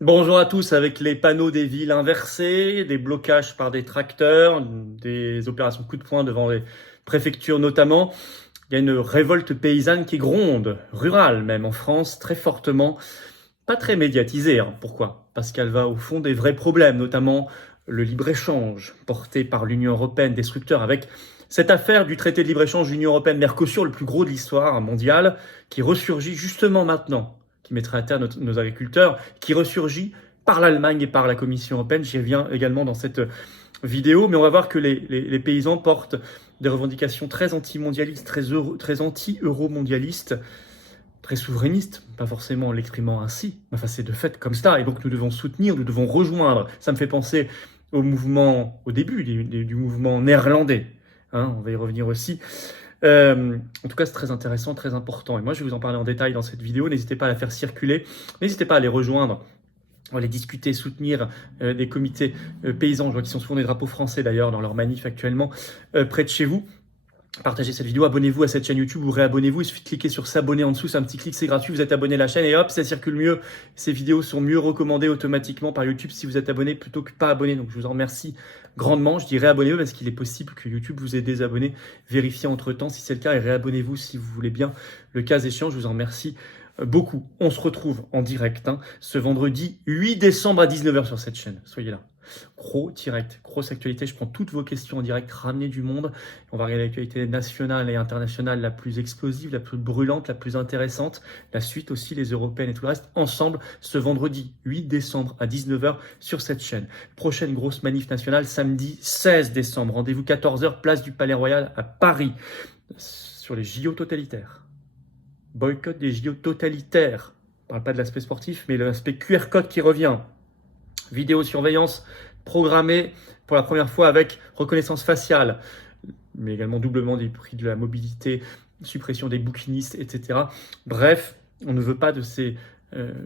Bonjour à tous, avec les panneaux des villes inversés, des blocages par des tracteurs, des opérations coup de poing devant les préfectures notamment. Il y a une révolte paysanne qui gronde, rurale même en France, très fortement, pas très médiatisée. Pourquoi? Parce qu'elle va au fond des vrais problèmes, notamment le libre-échange porté par l'Union européenne, destructeur, avec cette affaire du traité de libre-échange Union européenne-Mercosur, le plus gros de l'histoire mondiale, qui ressurgit justement maintenant, qui mettrait à terre nos agriculteurs, qui ressurgit par l'Allemagne et par la Commission européenne. J'y reviens également dans cette vidéo, mais on va voir que les paysans portent des revendications très anti-mondialistes, très anti-euro-mondialistes, très souverainistes, pas forcément en l'exprimant ainsi, mais enfin c'est de fait comme ça, et donc nous devons soutenir, nous devons rejoindre. Ça me fait penser au mouvement, au début du mouvement néerlandais, on va y revenir aussi. En tout cas, c'est très intéressant, très important. Et moi, je vais vous en parler en détail dans cette vidéo. N'hésitez pas à la faire circuler. N'hésitez pas à les rejoindre. On va les discuter, soutenir des comités paysans. Je vois qu'ils sont souvent des drapeaux français d'ailleurs dans leur manif actuellement près de chez vous. Partagez cette vidéo, abonnez-vous à cette chaîne YouTube ou réabonnez-vous. Il suffit de cliquer sur s'abonner en dessous, c'est un petit clic, c'est gratuit, vous êtes abonné à la chaîne et hop, ça circule mieux. Ces vidéos sont mieux recommandées automatiquement par YouTube si vous êtes abonné plutôt que pas abonné. Donc je vous en remercie grandement. Je dis réabonnez-vous parce qu'il est possible que YouTube vous ait désabonné. Vérifiez entre temps si c'est le cas et réabonnez-vous si vous voulez bien. Le cas échéant, je vous en remercie beaucoup. On se retrouve en direct ce vendredi 8 décembre à 19h sur cette chaîne. Soyez là. Gros direct, grosse actualité. Je prends toutes vos questions en direct. Ramenez du monde. On va regarder l'actualité nationale et internationale la plus explosive, la plus brûlante, la plus intéressante. La suite aussi, les européennes et tout le reste, ensemble ce vendredi 8 décembre à 19h sur cette chaîne. Prochaine grosse manif nationale, samedi 16 décembre. Rendez-vous 14h, place du Palais Royal à Paris, sur les JO totalitaires. Boycott des JO totalitaires. On ne parle pas de l'aspect sportif, mais de l'aspect QR code qui revient. Vidéosurveillance programmée pour la première fois avec reconnaissance faciale, mais également doublement des prix de la mobilité, suppression des bouquinistes, etc. Bref, on ne veut pas de ces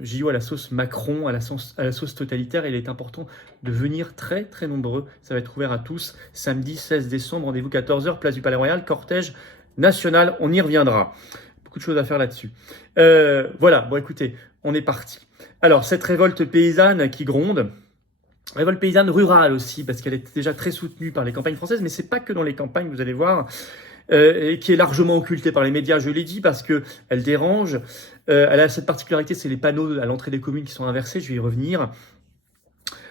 JO à la sauce Macron, à la sauce totalitaire. Il est important de venir très très nombreux. Ça va être ouvert à tous. Samedi 16 décembre, rendez-vous 14h, place du Palais Royal, cortège national. On y reviendra. Beaucoup de choses à faire là-dessus. Voilà, bon écoutez, on est parti. Alors, cette révolte paysanne qui gronde, révolte paysanne rurale aussi, parce qu'elle est déjà très soutenue par les campagnes françaises, mais c'est pas que dans les campagnes, vous allez voir, et qui est largement occultée par les médias, je l'ai dit, parce qu'elle dérange. Elle a cette particularité, c'est les panneaux à l'entrée des communes qui sont inversés, je vais y revenir.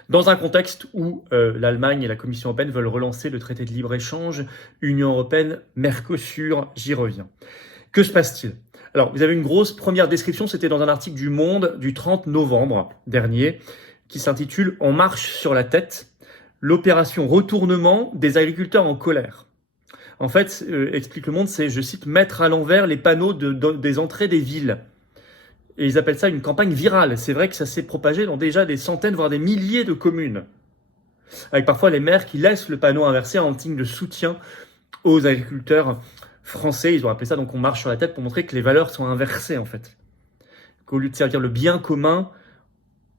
Dans un contexte où l'Allemagne et la Commission européenne veulent relancer le traité de libre-échange, Union européenne, Mercosur, j'y reviens. Que se passe-t-il? Alors, vous avez une grosse première description, c'était dans un article du Monde du 30 novembre dernier, qui s'intitule « En marche sur la tête, l'opération retournement des agriculteurs en colère ». En fait, explique le Monde, c'est, je cite, « mettre à l'envers les panneaux des entrées des villes ». Et ils appellent ça une campagne virale. C'est vrai que ça s'est propagé dans déjà des centaines, voire des milliers de communes. Avec parfois les maires qui laissent le panneau inversé en signe de soutien aux agriculteurs français. Ils ont appelé ça, donc on marche sur la tête pour montrer que les valeurs sont inversées en fait. Qu'au lieu de servir le bien commun,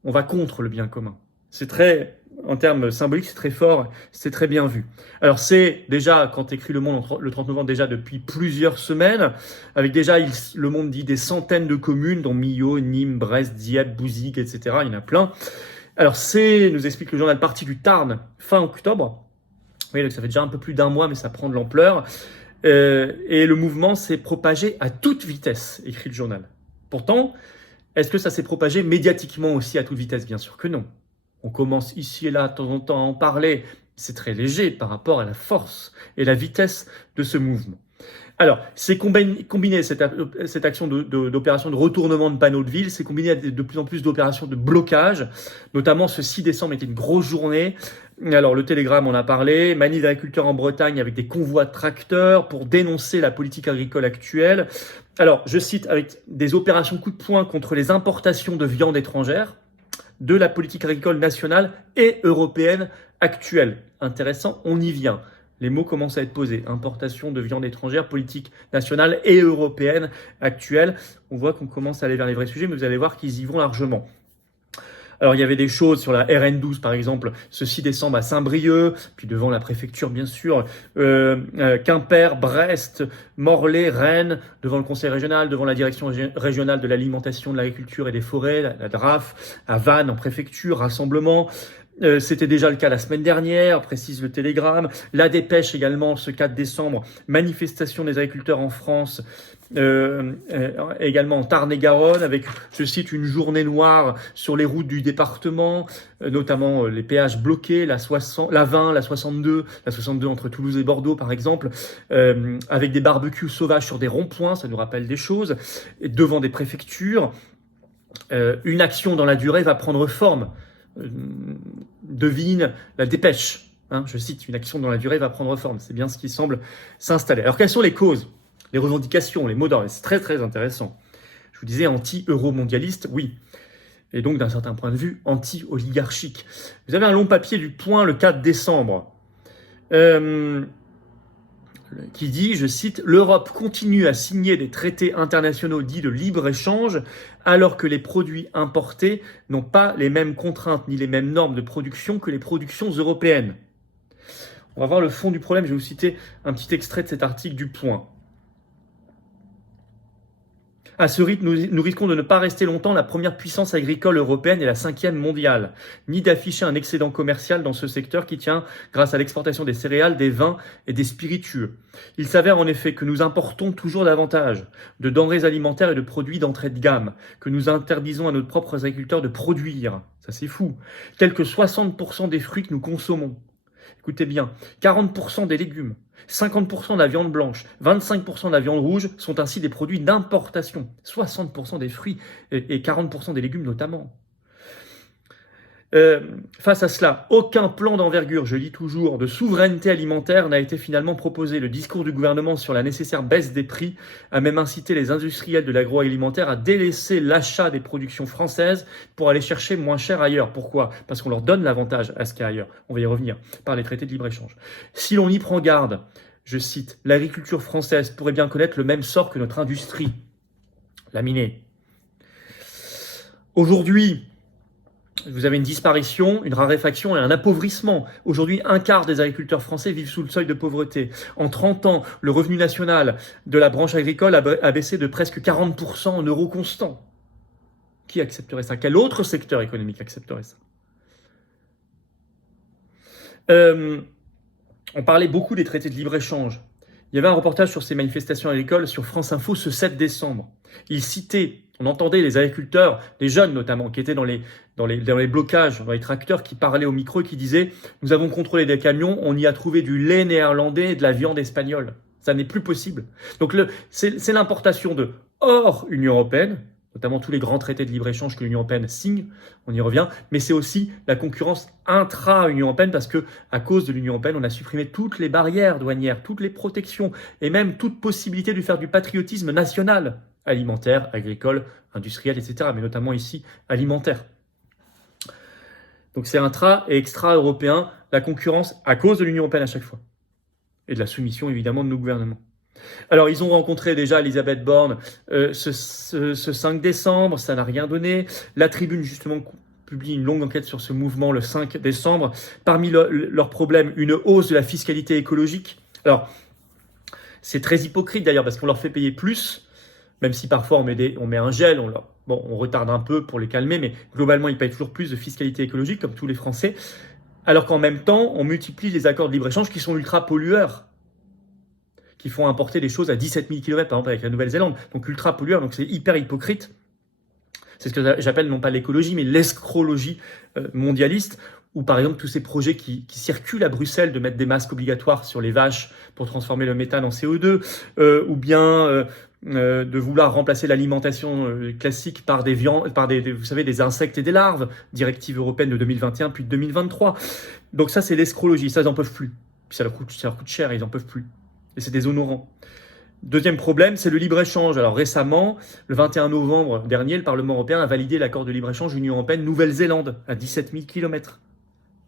on va contre le bien commun. C'est très, en termes symboliques, c'est très fort, c'est très bien vu. Alors c'est déjà, quand écrit Le Monde le 30 novembre, déjà depuis plusieurs semaines, avec déjà, Le Monde dit des centaines de communes, dont Millau, Nîmes, Brest, Dieppe, Bouzigues, etc. Il y en a plein. Alors c'est, nous explique le journal Parti du Tarn, fin octobre. Vous voyez, donc ça fait déjà un peu plus d'un mois, mais ça prend de l'ampleur. Et le mouvement s'est propagé à toute vitesse, écrit le journal. Pourtant, est-ce que ça s'est propagé médiatiquement aussi à toute vitesse? Bien sûr que non. On commence ici et là de temps en temps à en parler. C'est très léger par rapport à la force et la vitesse de ce mouvement. Alors, c'est combiné cette action d'opération de retournement de panneaux de ville, c'est combiné à de plus en plus d'opérations de blocage. Notamment, ce 6 décembre était une grosse journée. Alors, le Télégramme en a parlé. Manif d'agriculteurs en Bretagne avec des convois de tracteurs pour dénoncer la politique agricole actuelle. Alors, je cite, avec des opérations coup de poing contre les importations de viande étrangère, de la politique agricole nationale et européenne actuelle. Intéressant, on y vient. Les mots commencent à être posés. Importation de viande étrangère, politique nationale et européenne actuelle. On voit qu'on commence à aller vers les vrais sujets, mais vous allez voir qu'ils y vont largement. Alors il y avait des choses sur la RN12 par exemple, ce 6 décembre à Saint-Brieuc, puis devant la préfecture bien sûr, Quimper, Brest, Morlaix, Rennes, devant le conseil régional, devant la direction régionale de l'alimentation, de l'agriculture et des forêts, la DRAF, à Vannes en préfecture, rassemblement. C'était déjà le cas la semaine dernière, précise le Télégramme. La Dépêche également, ce 4 décembre, manifestation des agriculteurs en France, également en Tarn-et-Garonne, avec, je cite, une journée noire sur les routes du département, notamment les péages bloqués, la 20, la 62 entre Toulouse et Bordeaux par exemple, avec des barbecues sauvages sur des ronds-points, ça nous rappelle des choses, et devant des préfectures. Une action dans la durée va prendre forme. Devine la Dépêche. Je cite, une action dans la durée va prendre forme. C'est bien ce qui semble s'installer. Alors, quelles sont les causes, les revendications, les mots d'ordre? C'est très, très intéressant. Je vous disais anti-euro-mondialiste, oui. Et donc, d'un certain point de vue, anti-oligarchique. Vous avez un long papier du Point le 4 décembre qui dit, je cite, « L'Europe continue à signer des traités internationaux dits de libre-échange alors que les produits importés n'ont pas les mêmes contraintes ni les mêmes normes de production que les productions européennes. » On va voir le fond du problème. Je vais vous citer un petit extrait de cet article du Point. À ce rythme, nous risquons de ne pas rester longtemps la première puissance agricole européenne et la 5e mondiale, ni d'afficher un excédent commercial dans ce secteur qui tient grâce à l'exportation des céréales, des vins et des spiritueux. Il s'avère en effet que nous importons toujours davantage de denrées alimentaires et de produits d'entrée de gamme, que nous interdisons à nos propres agriculteurs de produire. Ça c'est fou. Tels que 60% des fruits que nous consommons. Écoutez bien, 40% des légumes, 50% de la viande blanche, 25% de la viande rouge sont ainsi des produits d'importation. 60% des fruits et 40% des légumes notamment. Face à cela, aucun plan d'envergure, je lis toujours, de souveraineté alimentaire n'a été finalement proposé. Le discours du gouvernement sur la nécessaire baisse des prix a même incité les industriels de l'agroalimentaire à délaisser l'achat des productions françaises pour aller chercher moins cher ailleurs. Pourquoi ? Parce qu'on leur donne l'avantage à ce qu'il y a ailleurs. On va y revenir par les traités de libre-échange. Si l'on y prend garde, je cite, l'agriculture française pourrait bien connaître le même sort que notre industrie, la minée. Aujourd'hui, vous avez une disparition, une raréfaction et un appauvrissement. Aujourd'hui, un quart des agriculteurs français vivent sous le seuil de pauvreté. En 30 ans, le revenu national de la branche agricole a baissé de presque 40% en euros constants. Qui accepterait ça ? Quel autre secteur économique accepterait ça ? On parlait beaucoup des traités de libre-échange. Il y avait un reportage sur ces manifestations agricoles sur France Info ce 7 décembre. Il citait, on entendait les agriculteurs, les jeunes notamment, qui étaient dans les blocages, dans les tracteurs, qui parlaient au micro et qui disaient « Nous avons contrôlé des camions, on y a trouvé du lait néerlandais et de la viande espagnole. Ça n'est plus possible. » Donc c'est l'importation de hors Union européenne, notamment tous les grands traités de libre-échange que l'Union européenne signe, on y revient, mais c'est aussi la concurrence intra-Union européenne parce que à cause de l'Union européenne, on a supprimé toutes les barrières douanières, toutes les protections et même toute possibilité de faire du patriotisme national, alimentaire, agricole, industriel, etc., mais notamment ici alimentaire. Donc c'est intra- et extra-européen, la concurrence à cause de l'Union européenne à chaque fois. Et de la soumission évidemment de nos gouvernements. Alors, ils ont rencontré déjà Elisabeth Borne ce 5 décembre, ça n'a rien donné. La Tribune, justement, publie une longue enquête sur ce mouvement le 5 décembre. Parmi leurs problèmes, une hausse de la fiscalité écologique. Alors, c'est très hypocrite d'ailleurs, parce qu'on leur fait payer plus, même si parfois on met un gel, on retarde un peu pour les calmer, mais globalement, ils payent toujours plus de fiscalité écologique, comme tous les Français, alors qu'en même temps, on multiplie les accords de libre-échange qui sont ultra pollueurs, qui font importer des choses à 17 000 km, par exemple avec la Nouvelle-Zélande, donc ultra pollueur, donc c'est hyper hypocrite. C'est ce que j'appelle non pas l'écologie, mais l'escrologie mondialiste, ou par exemple tous ces projets qui circulent à Bruxelles de mettre des masques obligatoires sur les vaches pour transformer le méthane en CO2, ou bien de vouloir remplacer l'alimentation classique par vous savez, des insectes et des larves, directive européenne de 2021 puis de 2023. Donc ça c'est l'escrologie, ça ils n'en peuvent plus. Puis ça leur coûte cher, ils n'en peuvent plus. Et c'est déshonorant. Deuxième problème, c'est le libre-échange. Alors récemment, le 21 novembre dernier, le Parlement européen a validé l'accord de libre-échange Union européenne-Nouvelle-Zélande à 17 000 km.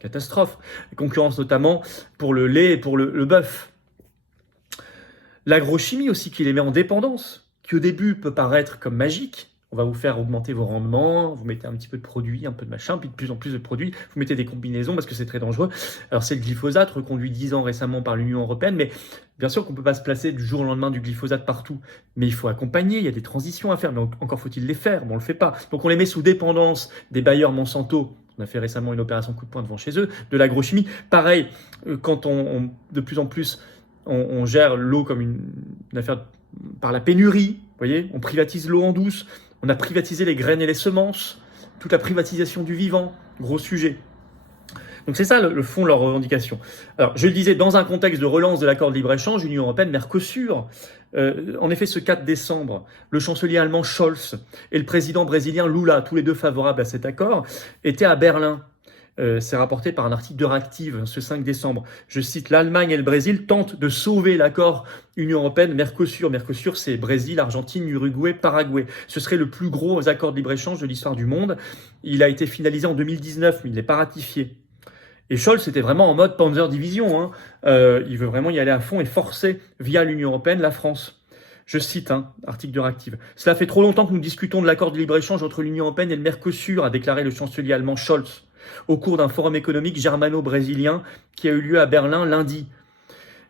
Catastrophe. Concurrence notamment pour le lait et pour le bœuf. L'agrochimie aussi qui les met en dépendance, qui au début peut paraître comme magique, on va vous faire augmenter vos rendements, vous mettez un petit peu de produits, un peu de machin, puis de plus en plus de produits, vous mettez des combinaisons parce que c'est très dangereux. Alors c'est le glyphosate, reconduit 10 ans récemment par l'Union européenne, mais bien sûr qu'on ne peut pas se placer du jour au lendemain du glyphosate partout, mais il faut accompagner, il y a des transitions à faire, mais encore faut-il les faire, bon on ne le fait pas. Donc on les met sous dépendance des bailleurs Monsanto. On a fait récemment une opération coup de poing devant chez eux, de l'agrochimie. Pareil, quand de plus en plus on gère l'eau comme une affaire par la pénurie, vous voyez, on privatise l'eau en douce, on a privatisé les graines et les semences, toute la privatisation du vivant, gros sujet. Donc c'est ça le fond de leur revendication. Alors je le disais, dans un contexte de relance de l'accord de libre-échange, Union européenne, Mercosur, en effet ce 4 décembre, le chancelier allemand Scholz et le président brésilien Lula, tous les deux favorables à cet accord, étaient à Berlin. C'est rapporté par un article d'Euractiv ce 5 décembre. Je cite, l'Allemagne et le Brésil tentent de sauver l'accord Union européenne-Mercosur. Mercosur, c'est Brésil, Argentine, Uruguay, Paraguay. Ce serait le plus gros accord de libre-échange de l'histoire du monde. Il a été finalisé en 2019, mais il n'est pas ratifié. Et Scholz était vraiment en mode Panzer-Division. Hein. Il veut vraiment y aller à fond et forcer, via l'Union européenne, la France. Je cite, article d'Euractiv. « Cela fait trop longtemps que nous discutons de l'accord de libre-échange entre l'Union européenne et le Mercosur, a déclaré le chancelier allemand Scholz au cours d'un forum économique germano-brésilien qui a eu lieu à Berlin lundi.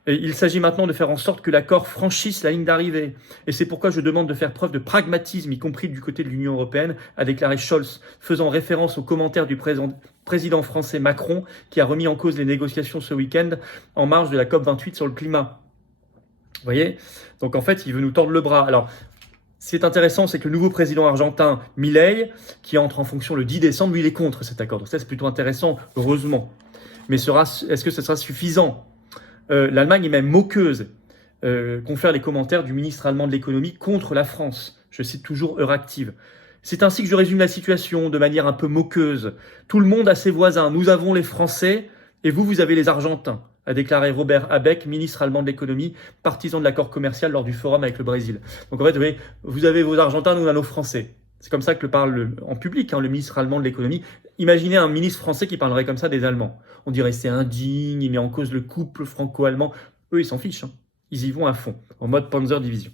Et il s'agit maintenant de faire en sorte que l'accord franchisse la ligne d'arrivée. Et c'est pourquoi je demande de faire preuve de pragmatisme, y compris du côté de l'Union européenne, a déclaré Scholz, faisant référence aux commentaires du président français Macron, qui a remis en cause les négociations ce week-end en marge de la COP28 sur le climat. Vous voyez ? Donc en fait, il veut nous tordre le bras. Alors, ce qui est intéressant, c'est que le nouveau président argentin, Milei, qui entre en fonction le 10 décembre, lui, il est contre cet accord. Donc ça, c'est plutôt intéressant, heureusement. Mais est-ce que ce sera suffisant ? L'Allemagne est même moqueuse, confère les commentaires du ministre allemand de l'économie contre la France. Je cite toujours Euractiv. C'est ainsi que je résume la situation de manière un peu moqueuse. Tout le monde a ses voisins. Nous avons les Français et vous avez les Argentins, a déclaré Robert Habeck, ministre allemand de l'économie, partisan de l'accord commercial lors du forum avec le Brésil. Donc en fait, vous avez vos Argentins, nous on a nos Français. C'est comme ça que parle en public le ministre allemand de l'économie. Imaginez un ministre français qui parlerait comme ça des Allemands. On dirait c'est indigne, il met en cause le couple franco-allemand. Eux, ils s'en fichent. Ils y vont à fond, en mode Panzer-Division.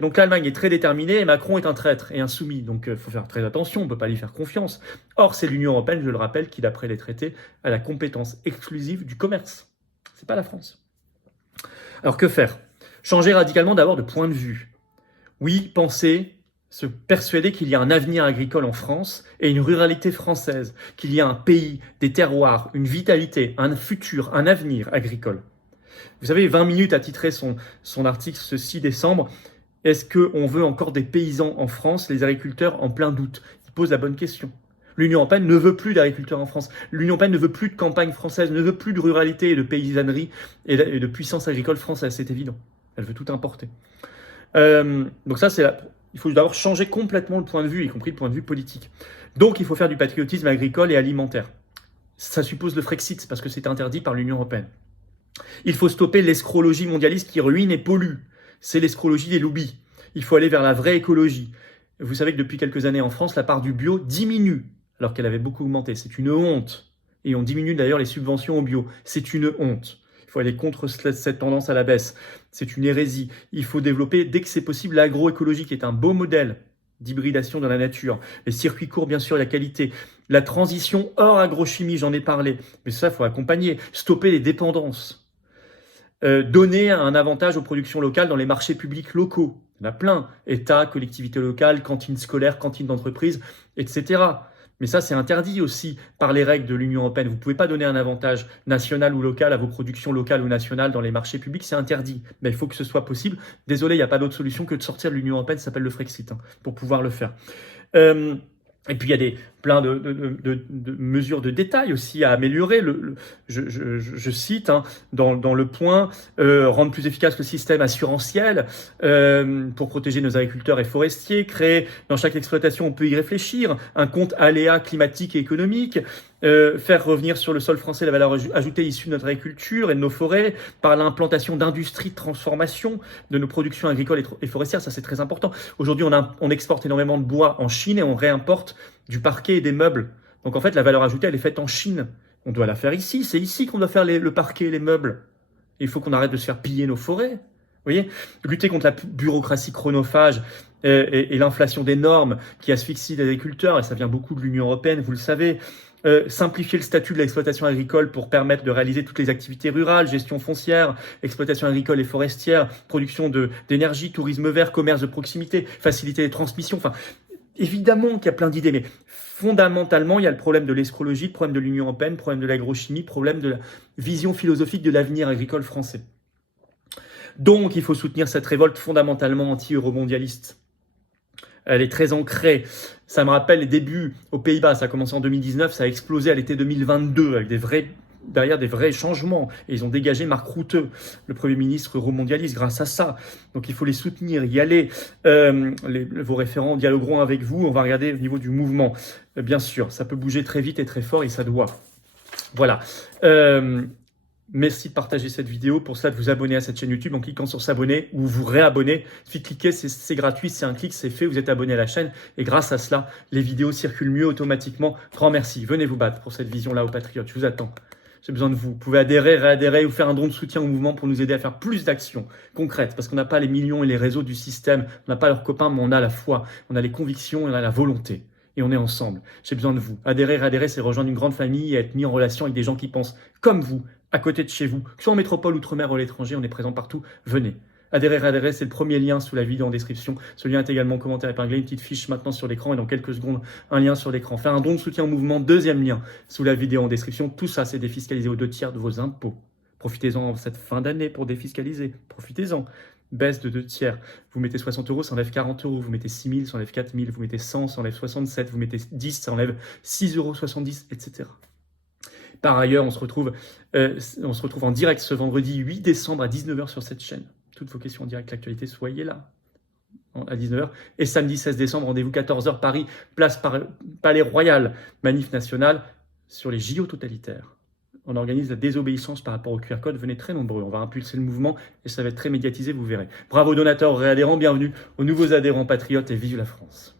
Donc l'Allemagne est très déterminée et Macron est un traître et un soumis. Donc il faut faire très attention, on ne peut pas lui faire confiance. Or, c'est l'Union européenne, je le rappelle, qui, d'après les traités, a la compétence exclusive du commerce. C'est pas la France. Alors que faire ? Changer radicalement d'abord de point de vue. Oui, penser, se persuader qu'il y a un avenir agricole en France et une ruralité française, qu'il y a un pays, des terroirs, une vitalité, un futur, un avenir agricole. Vous savez, 20 minutes a titré son article ce 6 décembre. Est-ce qu'on veut encore des paysans en France, les agriculteurs en plein doute ? Il pose la bonne question. L'Union européenne ne veut plus d'agriculteurs en France. L'Union européenne ne veut plus de campagne française, ne veut plus de ruralité et de paysannerie et de puissance agricole française, c'est évident. Elle veut tout importer. Donc ça, il faut d'abord changer complètement le point de vue, y compris le point de vue politique. Donc il faut faire du patriotisme agricole et alimentaire. Ça suppose le Frexit, parce que c'est interdit par l'Union européenne. Il faut stopper l'escrologie mondialiste qui ruine et pollue. C'est l'escrologie des lobbies. Il faut aller vers la vraie écologie. Vous savez que depuis quelques années en France, la part du bio diminue, alors qu'elle avait beaucoup augmenté. C'est une honte. Et on diminue d'ailleurs les subventions au bio. C'est une honte. Il faut aller contre cette tendance à la baisse. C'est une hérésie. Il faut développer, dès que c'est possible, l'agroécologie, qui est un beau modèle d'hybridation dans la nature. Les circuits courts, bien sûr, la qualité. La transition hors agrochimie, j'en ai parlé. Mais ça, il faut accompagner. Stopper les dépendances. Donner un avantage aux productions locales dans les marchés publics locaux. Il y en a plein. État, collectivités locales, cantines scolaires, cantines d'entreprise, etc. Mais ça, c'est interdit aussi par les règles de l'Union européenne. Vous ne pouvez pas donner un avantage national ou local à vos productions locales ou nationales dans les marchés publics, c'est interdit. Mais il faut que ce soit possible. Désolé, il n'y a pas d'autre solution que de sortir de l'Union européenne, ça s'appelle le Frexit, pour pouvoir le faire. Et puis il y a plein de mesures de détail aussi à améliorer. Je cite dans le point, rendre plus efficace le système assurantiel pour protéger nos agriculteurs et forestiers, créer dans chaque exploitation, on peut y réfléchir, un compte aléas climatiques et économiques, faire revenir sur le sol français la valeur ajoutée issue de notre agriculture et de nos forêts par l'implantation d'industries de transformation de nos productions agricoles et forestières. Ça, c'est très important. Aujourd'hui, on exporte énormément de bois en Chine et on réimporte du parquet et des meubles. Donc en fait, la valeur ajoutée, elle est faite en Chine. On doit la faire ici. C'est ici qu'on doit faire le parquet et les meubles. Et il faut qu'on arrête de se faire piller nos forêts. Vous voyez, lutter contre la bureaucratie chronophage et l'inflation des normes qui asphyxie les agriculteurs, et ça vient beaucoup de l'Union européenne, vous le savez. Simplifier le statut de l'exploitation agricole pour permettre de réaliser toutes les activités rurales, gestion foncière, exploitation agricole et forestière, production d'énergie, tourisme vert, commerce de proximité, faciliter les transmissions. Enfin, évidemment qu'il y a plein d'idées, mais fondamentalement, il y a le problème de l'escrologie, le problème de l'Union européenne, le problème de l'agrochimie, le problème de la vision philosophique de l'avenir agricole français. Donc, il faut soutenir cette révolte fondamentalement anti-euromondialiste. Elle est très ancrée. Ça me rappelle les débuts aux Pays-Bas. Ça a commencé en 2019, ça a explosé à l'été 2022 avec derrière des vrais changements. Et ils ont dégagé Mark Rutte, le Premier ministre euromondialiste, grâce à ça. Donc il faut les soutenir, y aller. Vos référents dialogueront avec vous. On va regarder au niveau du mouvement. Bien sûr, ça peut bouger très vite et très fort et ça doit. Voilà. Merci de partager cette vidéo. Pour cela, de vous abonner à cette chaîne YouTube en cliquant sur s'abonner ou vous réabonner. Il suffit de cliquer, c'est gratuit, c'est un clic, c'est fait, vous êtes abonné à la chaîne. Et grâce à cela, les vidéos circulent mieux automatiquement. Grand merci. Venez vous battre pour cette vision-là aux Patriotes. Je vous attends. J'ai besoin de vous. Vous pouvez adhérer, réadhérer ou faire un don de soutien au mouvement pour nous aider à faire plus d'actions concrètes. Parce qu'on n'a pas les millions et les réseaux du système. On n'a pas leurs copains, mais on a la foi. On a les convictions et on a la volonté. Et on est ensemble. J'ai besoin de vous. Adhérer, réadhérer, c'est rejoindre une grande famille et être mis en relation avec des gens qui pensent comme vous, à côté de chez vous, que ce soit en métropole, outre-mer ou à l'étranger, on est présent partout. Venez. Adhérer, c'est le premier lien sous la vidéo en description. Ce lien est également en commentaire épinglé, une petite fiche maintenant sur l'écran et dans quelques secondes, un lien sur l'écran. Faire un don de soutien au mouvement, deuxième lien sous la vidéo en description. Tout ça, c'est défiscalisé aux 2/3 de vos impôts. Profitez-en cette fin d'année pour défiscaliser. Profitez-en. Baisse de 2/3. Vous mettez 60 €, ça enlève 40 €. Vous mettez 6 000, ça enlève 4 000. Vous mettez 100, ça enlève 67. Vous mettez 10, ça enlève 6,70 €, etc. Par ailleurs, on se retrouve en direct ce vendredi 8 décembre à 19 h sur cette chaîne. Toutes vos questions en direct, l'actualité, soyez là à 19 h. Et samedi 16 décembre, rendez-vous 14 h Paris, place Palais Royal, manif nationale sur les JO totalitaires. On organise la désobéissance par rapport au QR code. Venez très nombreux. On va impulser le mouvement et ça va être très médiatisé, vous verrez. Bravo aux donateurs, aux réadhérents. Bienvenue aux nouveaux adhérents patriotes et vive la France.